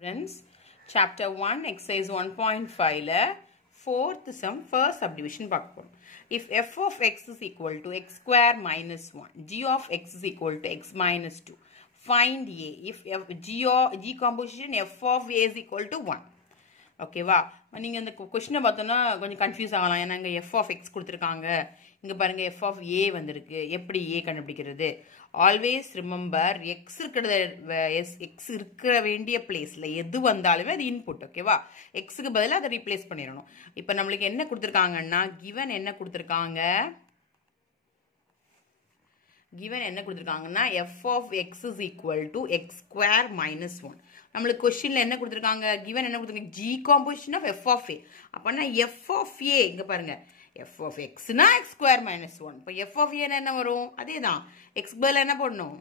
Students, chapter 1 exercise 1.5 la fourth sum first subdivision பார்ப்போம். If f of x is equal to x square minus 1, g of x is equal to x minus 2, find a. If g composition f of a is equal to 1. ஓகேவா, நீங்கள் இந்த கொஸ்டினை பார்த்தோன்னா கொஞ்சம் confuse ஆகலாம். ஏன்னா இங்கே எஃப் ஆஃப் எக்ஸ் கொடுத்துருக்காங்க, இங்கே பாருங்கள் எஃப் ஆஃப் ஏ வந்திருக்கு. எப்படி ஏ கண்டுபிடிக்கிறது? ஆல்வேஸ் ரிமெம்பர் எக்ஸ் இருக்கிற வேண்டிய பிளேஸில் எது வந்தாலுமே அது இன்புட். ஓகேவா, எக்ஸுக்கு பதிலாக அதை ரீப்ளேஸ் பண்ணிடணும். இப்போ நம்மளுக்கு என்ன கொடுத்துருக்காங்கன்னா கிவன் என்ன கொடுத்துருக்காங்க f of x is equal to x square minus 1. நம்மளுக்கு கொஸ்டின்ல என்ன கொடுத்துருக்காங்க? கிவன் என்ன கொடுத்துருக்காங்க? g composition of f of a. அப்பனா f of a இங்க பாருங்க, f of x னா x square minus 1. இப்போ f of a என்ன வரும்? அதேதான், x பதிலா என்ன போடணும்?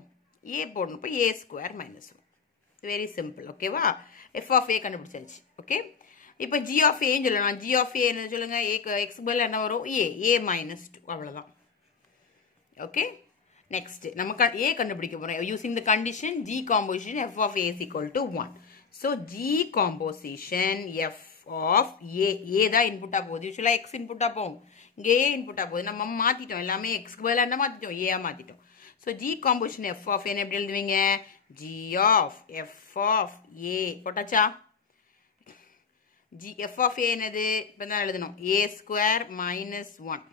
a போடணும். இப்போ a square minus 1. Very simple. ஓகேவா, f of a கண்டுபிடிச்சாச்சு. ஓகே, இப்போ g of a சொல்லலாம். g of a என்ன சொல்லுங்க? x பதிலா என்ன வரும்? a minus 2. அவ்வளவுதான். ஓகே, next நமக்கு a கண்டுபிடிக்க போறோம் using the condition g composition f of a is equal to 1. so g composition f of a தான் இன்புட்டா போகுது. யூசுவலா x இன்புட்டா போகும், இங்கே a இன்புட்டா போகுது. நம்ம மாத்திட்டோம், எல்லாமே x க்கு பதிலா என்ன மாத்திட்டோம்? a மாத்திட்டோம். so g composition f of a எப்படி எழுதுவீங்க? g of f of a போட்டாச்சா? g f of a என்னது? இப்பதான் எழுதணும், a square minus 1.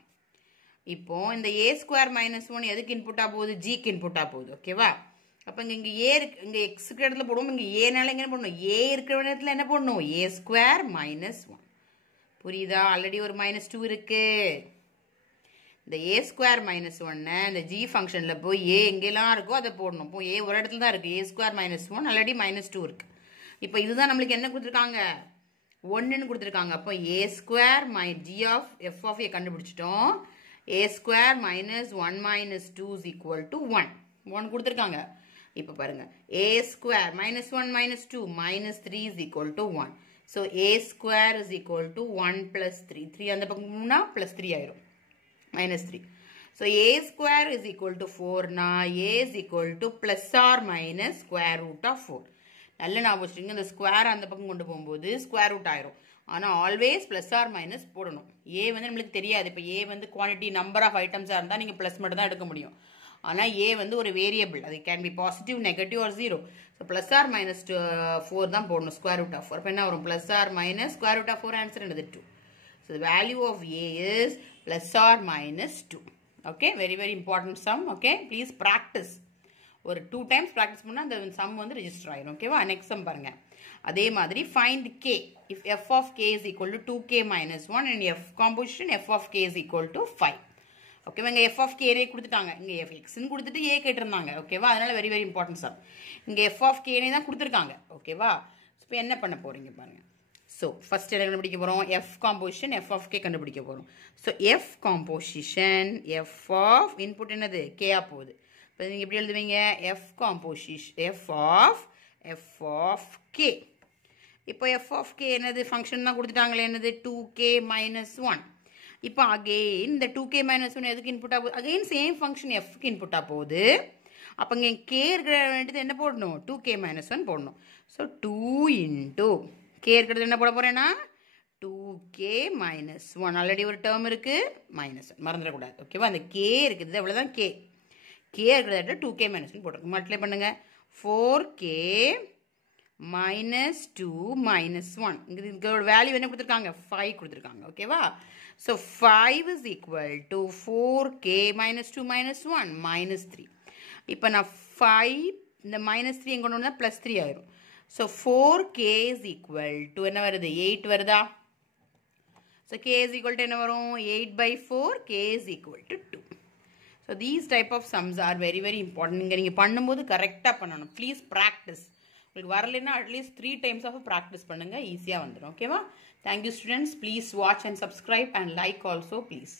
இப்போ இந்த a square minus 1 எதுக்கு இன்புட்டா போகுது? g க்கு இன்புட்டா போகுது. ஓகேவா, அப்ப இங்க a இருக்கு, இங்க x க்கு இடத்துல போடுவோம். இங்க a னால என்ன பண்ணணும்? a இருக்கிற இடத்துல என்ன பண்ணணும்? a square minus 1. புரியுதா? ஆல்ரெடி ஒரு -2 இருக்கு. இந்த a square minus 1 இந்த g ஃபங்க்ஷன்ல போய் a எங்கெல்லாம் இருக்கோ அதை போடணும். இப்போ a ஒரு இடத்துல தான் இருக்கு, a square minus 1 ஆல்ரெடி -2 இருக்கு. இப்போ இதுதான் நம்மளுக்கு என்ன கொடுத்துருக்காங்க? 1ன்னு கொடுத்துருக்காங்க. அப்போ a square g of f of a கண்டுபிடிச்சிட்டோம். a square minus 1 minus 2 is equal to 1. 1 கொடுத்துருக்காங்க. இப்போ பாருங்க, a square minus 1 minus 2 minus 3 is equal to 1. so a square is equal to 1 plus 3. 3 அந்த பக்கம்னா plus 3 ஆயிரும், minus 3. so a square is equal to 4 na a is equal to plus or minus square root of 4. நல்ல ஞாபகம் வச்சுக்கோங்க, இந்த square அந்த பக்கம் கொண்டு போகும்போது ஸ்கொயர் ரூட் ஆயிரும். ஆனால் ஆல்வேஸ் ப்ளஸ் ஆர் மைனஸ் போடணும். ஏ வந்து நம்மளுக்கு தெரியாது. இப்போ ஏ வந்து குவான்டிட்டி நம்பர் ஆஃப் ஐட்டம்ஸாக இருந்தால் நீங்கள் ப்ளஸ் மட்டும் தான் எடுக்க முடியும். ஆனால் ஏ வந்து ஒரு வேரியபிள், அது can be positive, negative or 0. So plus or minus 4 தான் போடணும், ஸ்கொயர் ரூட் ஆஃப் 4. அப்போ என்ன வரும்? Plus or minus square root of 4. Answer என்னது? 2. So the value of A is plus or minus 2. Okay, very very important sum. Okay, please practice. ஒரு 2 times practice பண்ணால் அந்த some வந்து ரெஜிஸ்டர் ஆயிடும். ஓகேவா, நெக்ஸ்ட் சம் பாருங்க. அதே மாதிரி find k if f of k is equal to 2k minus 1 and f composition f of k is equal to 5. ஓகேவா, இங்கே f of k ரே கொடுத்துட்டாங்க, இங்கே fxன்னு கொடுத்துட்டு a கேட்டிருந்தாங்க. ஓகேவா, அதனால வெரி வெரி இம்பார்ட்டன்ட் சார். இங்கே f of k னே தான் கொடுத்துருக்காங்க. ஓகேவா, இப்போ என்ன பண்ண போறீங்க பாருங்க. ஸோ ஃபர்ஸ்ட் என்ன கண்டுபிடிக்க போகிறோம்? f composition f of k கண்டுபிடிக்க போகிறோம். So f composition f of input என்னது? k ஆ போகுது. இப்போ நீங்கள் எப்படி எழுதுவீங்க? f composition f of k. இப்போ f of k என்னது? ஃபங்க்ஷன் தான் கொடுத்துட்டாங்களே, என்னது? 2k minus 1. இப்போ அகெயின் இந்த 2k minus 1 எதுக்கு இன்புட்டா போகுது? அகெயின் சேம் ஃபங்க்ஷன் எஃப்க்கு இன்புட்டா போகுது. அப்போ இங்கே k இருக்கிற வேண்டியது என்ன போடணும்? 2k minus 1 போடணும். ஸோ 2 into k இருக்கிறது என்ன போட போகிறேன்னா 2k minus 1. ஆல்ரெடி ஒரு டேர்ம் இருக்குது, மைனஸ் 1 மறந்துடக்கூடாது. ஓகேவா, அந்த k இருக்குது, அவ்வளோதான் k. k இருக்கிறத 2k minus 1 போட்டுருக்கு. மல்டிப்ளை பண்ணுங்க. 4k minus 2 minus 1. இதோட வேல்யூ என்ன கொடுத்துருக்காங்க? 5 கொடுத்துருக்காங்க. ஓகேவா, so 5 is equal to 4k minus 2 minus 1 minus 3. இப்போ நான் 5 இந்த minus 3 எங்கே கொண்டு வந்தால் plus 3 ஆயிரும். So 4k is equal to என்ன வருது? 8 வருதா? So k is equal to என்ன வரும்? 8 by 4, k is equal to 2. So these type of sums are very very important. நீங்கள் பண்ணும்போது கரெக்டாக பண்ணணும். Please practice. உங்களுக்கு வரலைன்னா அட்லீஸ்ட் 3 டைம்ஸ் ஆஃப் ப்ராக்டிஸ் பண்ணுங்கள், ஈஸியாக வந்துடும். ஓகேவா, thank you students. Please watch and subscribe and like also please.